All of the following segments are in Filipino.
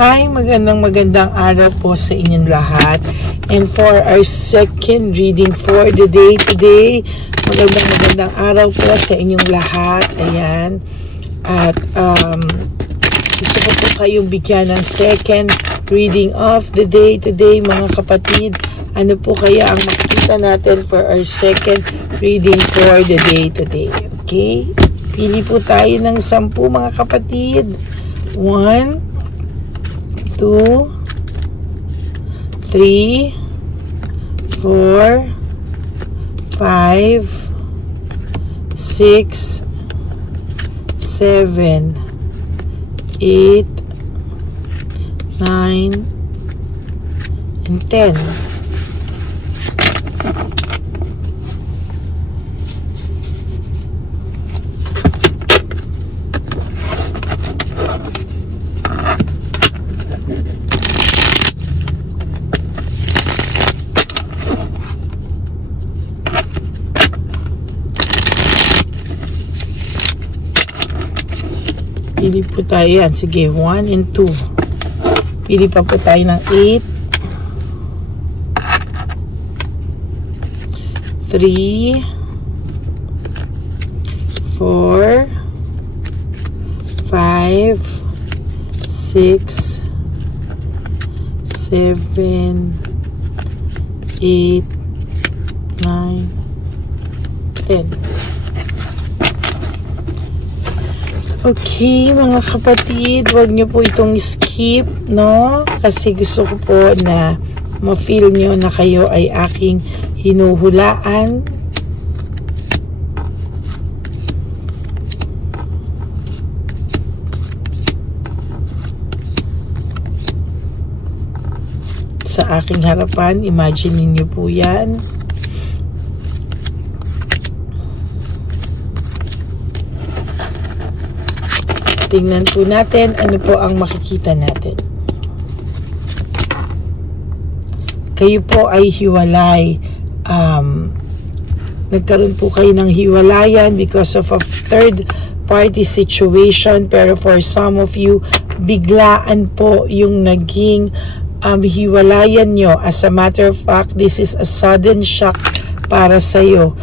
Hi, magandang araw po sa inyong lahat. And for our second reading for the day today, magandang araw po sa inyong lahat. Ayan. At gusto ko po kayong bigyan ng second reading of the day today, mga kapatid. Ano po kaya ang makikita natin for our second reading for the day today? Okay? Pili po tayo ng 10, mga kapatid. 1, 2, 3, 4, 5, 6, 7, 8, 9, and 10. Pili po tayo yan. Sige, 1 and 2. Pili pa po tayo ng 8, 3, 4, 5, 6, 7, 8, 9, 10. Okay, mga kapatid, huwag nyo po itong skip, no? Kasi gusto ko po na ma-feel nyo na kayo ay aking hinuhulaan. Sa aking harapan, imagine niyo po yan. Tingnan po natin ano po ang makikita natin. Kayo po ay hiwalay. Nagkaroon po kayo ng hiwalayan because of a third party situation. Pero for some of you, biglaan po yung naging hiwalayan nyo. As a matter of fact, this is a sudden shock para sa'yo.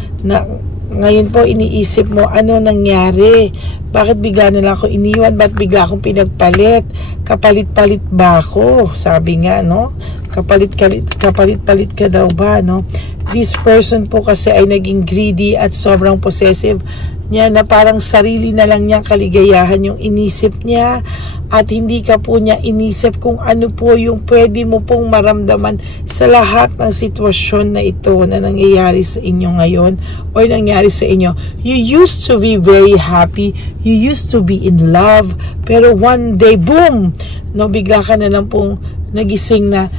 Ngayon po iniisip mo, ano nangyari? Bakit bigla na lang ako iniwan? Bakit bigla akong pinagpalit? Kapalit-palit ba ako? Sabi nga, no? Kapalit-palit ka daw ba, no? This person po kasi ay naging greedy at sobrang possessive niya, na parang sarili na lang niyang kaligayahan yung inisip niya, at hindi ka po niya inisip kung ano po yung pwede mo pong maramdaman sa lahat ng sitwasyon na ito na nangyayari sa inyo ngayon o nangyari sa inyo. You used to be very happy, you used to be in love, pero one day, boom! No, bigla ka na lang pong nagising na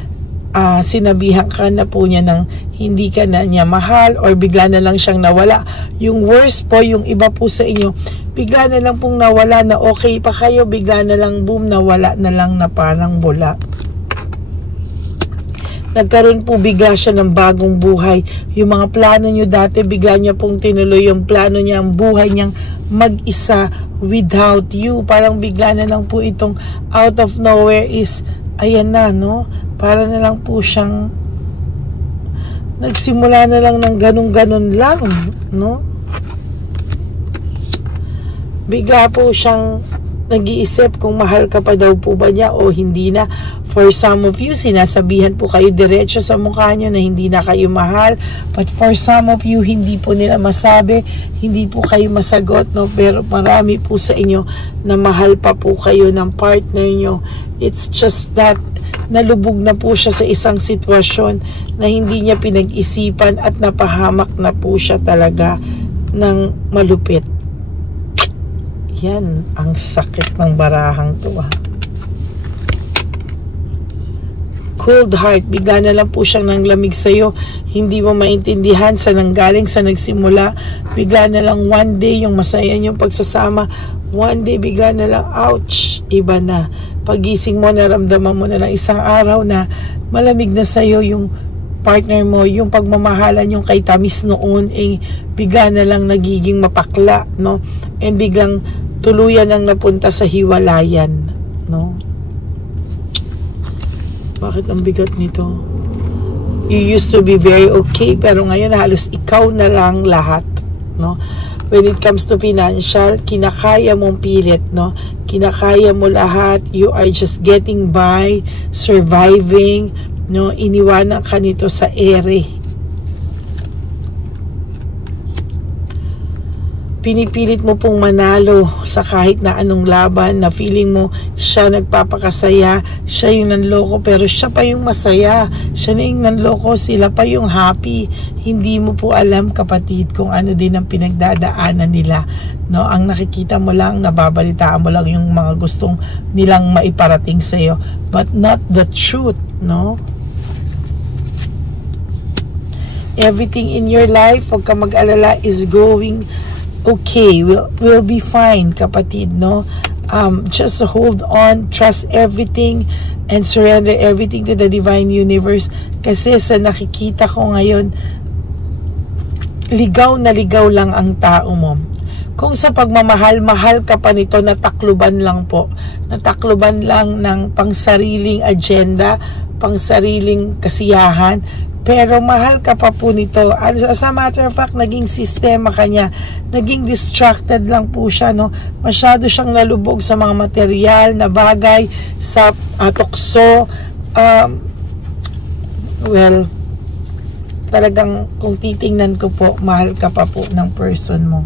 sinabihan ka na po niya ng hindi ka na niya mahal, or bigla na lang siyang nawala. Yung worst po, yung iba po sa inyo, bigla na lang pong nawala na okay pa kayo, bigla na lang boom, nawala na lang na parang bula. Nagkaroon po bigla siya ng bagong buhay. Yung mga plano nyo dati, bigla niya pong tinuloy yung plano niya, ang buhay niyang mag-isa without you. Parang bigla na lang po itong out of nowhere is, ayan na, no? Para na lang po siyang nagsimula na lang ng ganun-ganun lang, no? Bigla po siyang nag-iisip kung mahal ka pa daw po ba niya o hindi na. For some of you, sinasabihan po kayo diretso sa mukha niyo na hindi na kayo mahal. But for some of you, hindi po nila masabi, hindi po kayo masagot, no? Pero marami po sa inyo na mahal pa po kayo ng partner niyo. It's just that nalubog na po siya sa isang sitwasyon na hindi niya pinag-isipan at napahamak na po siya talaga ng malupit. Yan, ang sakit ng barahang to, Cold heart, bigla na lang po siyang nanglamig sa'yo, hindi mo maintindihan sa nanggaling, sa nagsimula. Bigla na lang one day yung masaya niyong pagsasama, one day bigla na lang, ouch, iba na. Pagising mo, naramdaman mo na lang isang araw na malamig na sa'yo yung partner mo, yung pagmamahalan yung kay tamis noon, bigla na lang nagiging mapakla, no? And biglang tuluyan ang napunta sa hiwalayan, no? Bakit ang bigat nito? You used to be very okay, pero ngayon halos ikaw na lang lahat, no? When it comes to financial, kinakaya mong pilit, no? Kinakaya mo lahat. You are just getting by, surviving, no? Iniwanan ka nito sa ere. Pinipilit mo pong manalo sa kahit na anong laban na feeling mo siya nagpapakasaya, siya yung nanloko, pero siya pa yung masaya, siya na yung nanloko, sila pa yung happy. Hindi mo po alam, kapatid, kung ano din ang pinagdadaanan nila, no? Ang nakikita mo lang, nababalitaan mo lang yung mga gustong nilang maiparating sa'yo, but not the truth, no? Everything in your life, huwag ka mag-alala, is going okay, we'll be fine, kapatid, no? Just hold on, trust everything, and surrender everything to the divine universe. Kasi sa nakikita ko ngayon, ligaw na ligaw lang ang tao mo. Kung sa pagmamahal, mahal ka pa nito, natakluban lang po. Natakluban lang ng pangsariling agenda, pangsariling kasiyahan, pero mahal ka pa po nito. As a matter of fact, naging sistema kanya, naging distracted lang po siya, no? Masyado siyang nalubog sa mga material na bagay, sa tukso. Well, talagang kung titingnan ko po, mahal ka pa po ng person mo,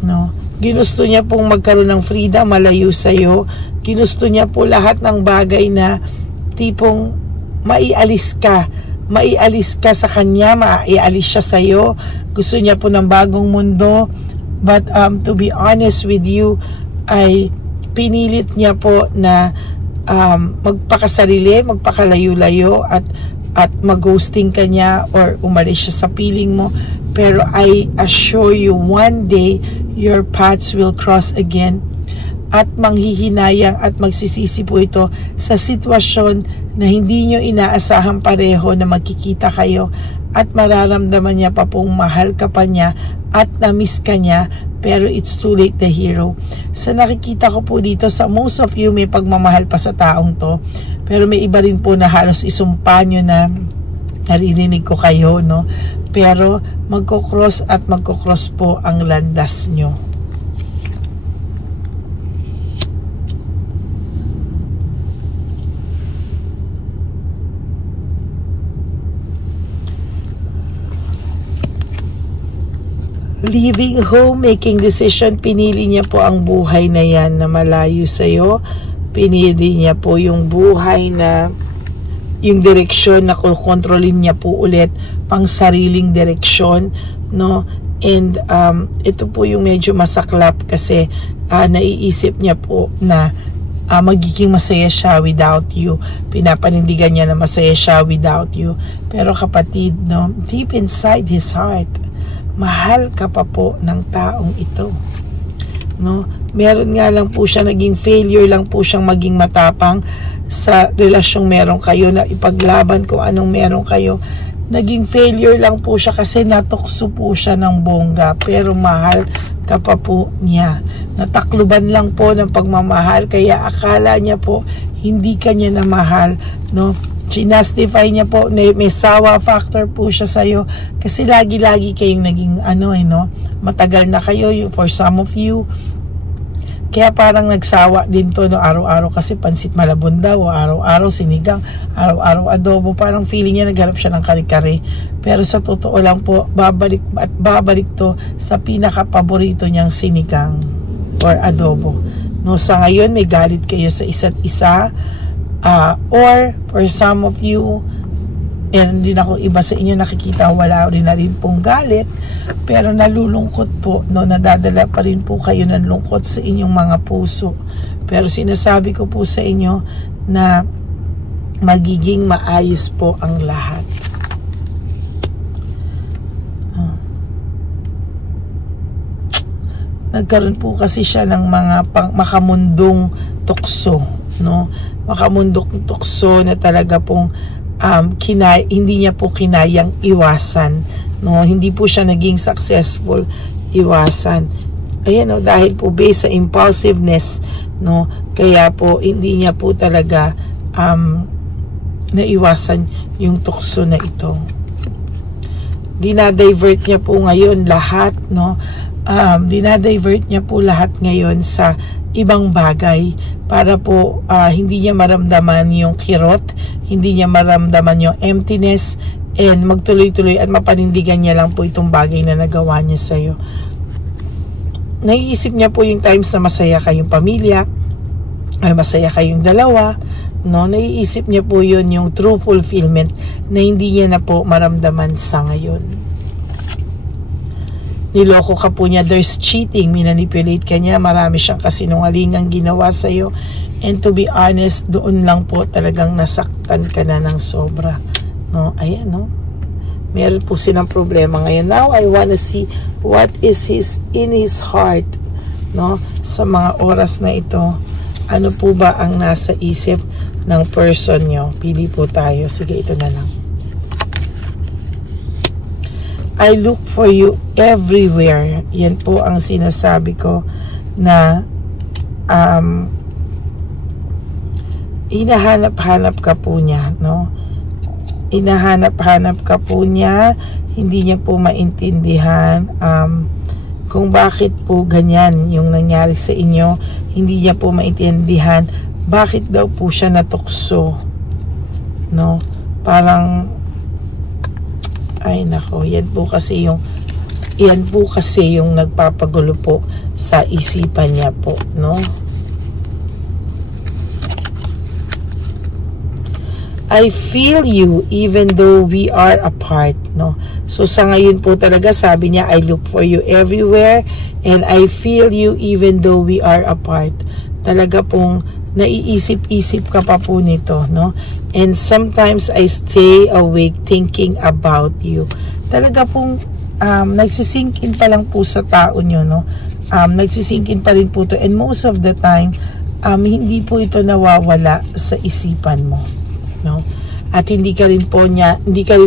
no? Ginusto niya pong magkaroon ng freedom, malayo sa'yo. Ginusto niya po lahat ng bagay na tipong maialis ka sa kanya, maialis siya sa'yo. Gusto niya po ng bagong mundo, but to be honest with you, ay pinilit niya po na magpakasarili, magpakalayo-layo at mag-ghosting ka niya or umalis siya sa piling mo. Pero I assure you, one day your paths will cross again, at manghihinayang at magsisisi po ito sa sitwasyon na hindi nyo inaasahan pareho na magkikita kayo, at mararamdaman niya pa pong mahal ka pa niya at na-miss ka niya, pero it's too late, the hero. Sa nakikita ko po dito, sa most of you may pagmamahal pa sa taong to, pero may iba rin po na halos isumpa nyo na naririnig ko kayo, no? Pero magkocross at magkocross po ang landas nyo. Leaving home, making decision, pinili niya po ang buhay na yan na malayo sa'yo. Pinili niya po yung buhay na yung direksyon na kontrolin niya po ulit, pang sariling direksyon, no? And ito po yung medyo masaklap kasi naiisip niya po na magiging masaya siya without you. Pinapanindigan niya na masaya siya without you. Pero kapatid, no, deep inside his heart, mahal ka pa po ng taong ito, no? Meron nga lang po siya, naging failure lang po siyang maging matapang sa relasyong meron kayo, na ipaglaban kung anong meron kayo. Naging failure lang po siya kasi natukso po siya ng bongga, pero mahal ka pa po niya. Natakluban lang po ng pagmamahal, kaya akala niya po hindi ka niya na mahal, no? Ginastify niya po, may sawa factor po siya sa'yo kasi lagi-lagi kayong naging no? Matagal na kayo, for some of you. Kaya parang nagsawa din to, no? Araw-araw kasi pansit malabon daw, araw-araw sinigang, araw-araw adobo. Parang feeling niya naghanap siya ng kare-kare. Pero sa totoo lang po, babalik to sa pinaka-paborito niyang sinigang or adobo, no? Sa ngayon may galit kayo sa isa't isa. Or for some of you, and hindi na ako iba sa inyo nakikita, wala rin na rin pong galit, pero nalulungkot po, no? Nadadala pa rin po kayo ng lungkot sa inyong mga puso. Pero sinasabi ko po sa inyo na magiging maayos po ang lahat. Nagkaroon po kasi siya ng mga makamundong tukso, no? Makamundong tukso na talaga pong hindi niya po kinayang iwasan, no? Hindi po siya naging successful iwasan. Ayan, no? Dahil po based sa impulsiveness, no? Kaya po hindi niya po talaga naiwasan yung tukso na ito. Dinadivert niya po ngayon lahat, no? Dinadivert niya po lahat ngayon sa ibang bagay para po hindi niya maramdaman yung kirot, hindi niya maramdaman yung emptiness, and magtuloy-tuloy at mapanindigan niya lang po itong bagay na nagawa niya sa'yo. Naiisip niya po yung times na masaya kayong pamilya, ay masaya kayong dalawa, no? Naiisip niya po yun, yung true fulfillment na hindi niya na po maramdaman sa ngayon. Niloko ka po niya, there's cheating, minanipulate ka niya, marami siyang kasinungalingang ginawa sa'yo, and to be honest, doon lang po talagang nasaktan ka na ng sobra, no? Ayan, no? Meron po silang problema ngayon. Now, I wanna see what is in his heart, no? Sa mga oras na ito, ano po ba ang nasa isip ng person nyo? Pili po tayo. Sige, ito na lang. I look for you everywhere. Yan po ang sinasabi ko na hinahanap-hanap ka po niya, no? Hinahanap-hanap ka po niya, hindi niya po maintindihan kung bakit po ganyan yung nangyari sa inyo, hindi niya po maintindihan bakit daw po siya natukso, no? Parang ay nako, yan po kasi yung nagpapagulo po sa isipan niya po, no? I feel you even though we are apart, no? So sa ngayon po talaga sabi niya, I look for you everywhere and I feel you even though we are apart. Talaga pong naiisip-isip ka pa po nito, no? And sometimes I stay awake thinking about you. Talaga pong nagsisinkin pa lang po sa tao nyo, no? Nagsisinkin pa rin po to, and most of the time hindi po ito nawawala sa isipan mo, no? At hindi ka rin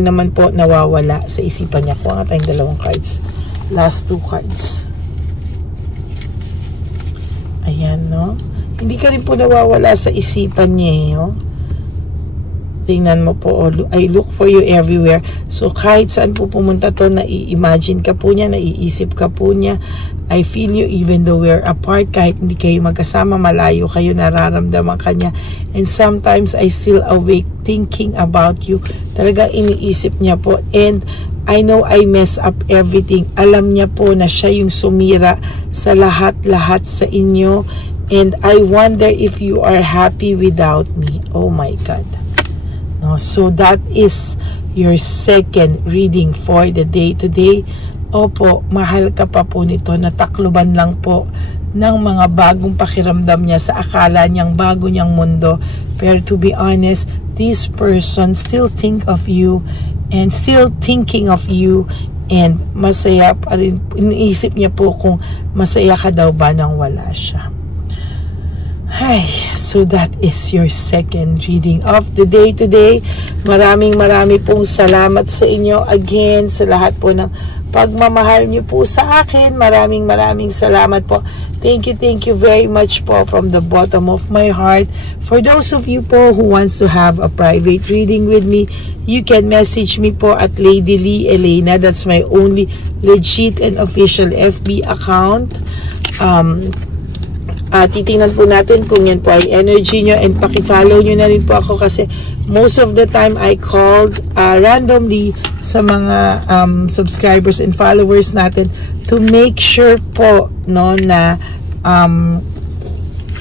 naman po nawawala sa isipan niya. Kuha nga tayong dalawang cards, last two cards. Ayan, no? Hindi ka rin po nawawala sa isipan niya, no? Tingnan mo po, I look for you everywhere. So kahit saan po pumunta to, nai-imagine ka po niya, naiisip ka po niya. I feel you even though we're apart. Kahit hindi kayo magkasama, malayo kayo, nararamdaman ka niya. And sometimes I still awake thinking about you. Talaga iniisip niya po. And I know I mess up everything. Alam niya po na siya yung sumira sa lahat-lahat sa inyo. And I wonder if you are happy without me. Oh my God. No, so that is your second reading for the day today. Opo, mahal ka pa po nito. Natakluban lang po ng mga bagong pakiramdam niya sa akala niyang bago niyang mundo. Pero to be honest, this person still think of you and still thinking of you, and masaya pa rin. Iniisip niya po kung masaya ka daw ba nang wala siya. Hi, so that is your second reading of the day today. Marami pong salamat sa inyo again, sa lahat po ng pagmamahal niyo po sa akin. Maraming salamat po. Thank you very much po from the bottom of my heart. For those of you po who wants to have a private reading with me, you can message me po at Lady Lee Elena. That's my only legit and official FB account. Titingnan po natin kung yan po ay energy nyo, and pakifollow nyo na rin po ako kasi most of the time I called randomly sa mga subscribers and followers natin to make sure po, no, na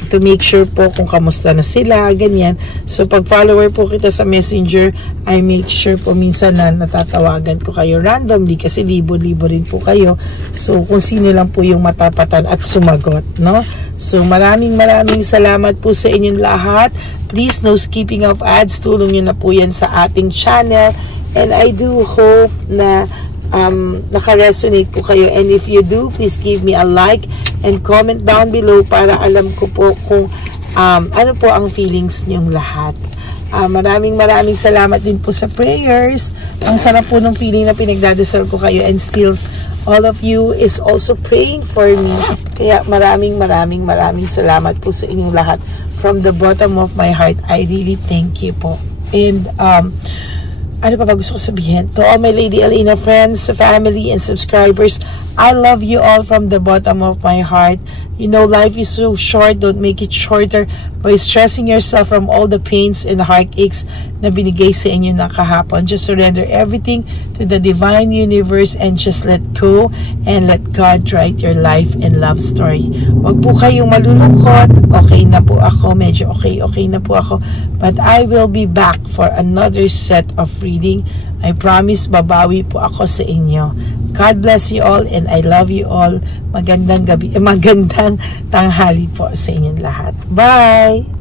to make sure po kung kamusta na sila, ganyan. So pag follower po kita sa Messenger, I make sure po minsan na natatawagan ko kayo randomly kasi libo-libo rin po kayo. So kung sino lang po yung matapatan at sumagot, no? So maraming salamat po sa inyong lahat. Please, no skipping of ads. Tulong nyo na po yan sa ating channel. And I do hope na naka-resonate po kayo, and if you do, please give me a like and comment down below para alam ko po kung ano po ang feelings niyong lahat. Maraming salamat din po sa prayers. Ang sarap po ng feeling na pinagdadasal ko kayo, and still all of you is also praying for me. Kaya maraming salamat po sa inyong lahat. From the bottom of my heart, I really thank you po. And ano pa ba gusto ko sabihin? To all my Lady Elena friends, family, and subscribers, I love you all from the bottom of my heart. You know, life is so short. Don't make it shorter by stressing yourself from all the pains and heartaches na binigay sa inyo ng kahapon. Just surrender everything to the divine universe and just let go and let God write your life and love story. Wag po kayong malulungkot. Okay na po ako. Medyo okay na po ako. But I will be back for another set of reading. I promise babawi po ako sa inyo. God bless you all and I love you all. Magandang gabi, magandang tanghali po sa inyong lahat. Bye!